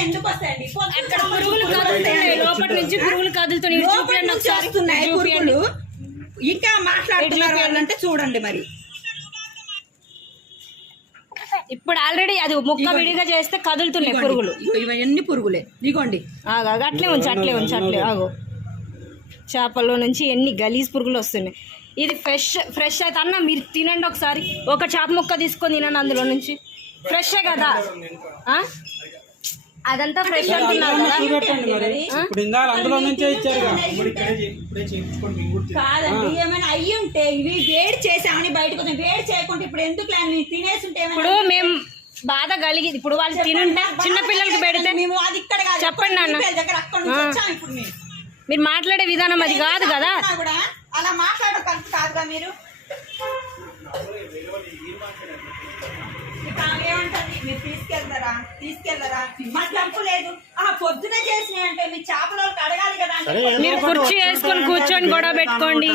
ఎందుకు వస్తాయండి పొద్దున్న అక్కడ సామాన్లు పురుగులు పురుగులు కదులుతున్నాయి నుంచి పురుగులు ఒకసారి. వస్తున్నాయి. పురుగులు ఇంకా మాట్లాడుతున్నారు. అంటే చూడండి మరి. ఇప్పుడు ఆల్రెడీ అది ముక్క విడిగా చేస్తే కదులుతున్నాయి. పురుగులు. ఇవన్నీ పురుగులే. ఇదిగోండి. ఆగు, అట్లే ఉంచు అట్లే ఉంచు అట్లే ఆగు. చేపల్లో నుంచి ఎన్ని గలీజ్ పురుగులు వస్తున్నాయి. ఇది ఫ్రెష్ ఫ్రెష్ అయితే అన్న మీరు తినండి ఒకసారి. ఒక చేప ముక్క తీసుకొని తినండి అందులో నుంచి. ఫ్రెష్ కదా. ఆ? అదంతా ఫ్రెష్ అంటున్నారు కదా ఇప్పుడు ఇందాక అందులో నుంచే ఇచ్చారుగా ఇప్పుడు ఇక్కడే చే- ఇప్పుడే చేయించుకోండి మీకు కూడా కాదండి ఏమైనా అయ్యి ఉంటే ఇవి వేడి చేసామని బయటకు. వేడి చేయకుండా ఇప్పుడు ఎందుకు లేని తినేసి ఉంటే ఇప్పుడు మేము బాధ కలిగి ఇప్పుడు వాళ్ళు తినుంటే చిన్న పిల్లలకి పెడితే మేము అది ఇక్కడ కాదు. చెప్పండి నాన్న. మీరు మాట్లాడే విధానం అది కాదు కదా. అలా మాట్లాడడం కరెక్ట్ కాదుగా మీరు? మీరు తీసుకెళ్తారా? తీసుకెళ్తారా? మా తప్పు లేదు. ఆ పొద్దున చేసినాయి అంటే మీ చేపల అడగాలి కదా మీరు కుర్చీ వేసుకొని కూర్చొని గొడవ పెట్టుకోండి.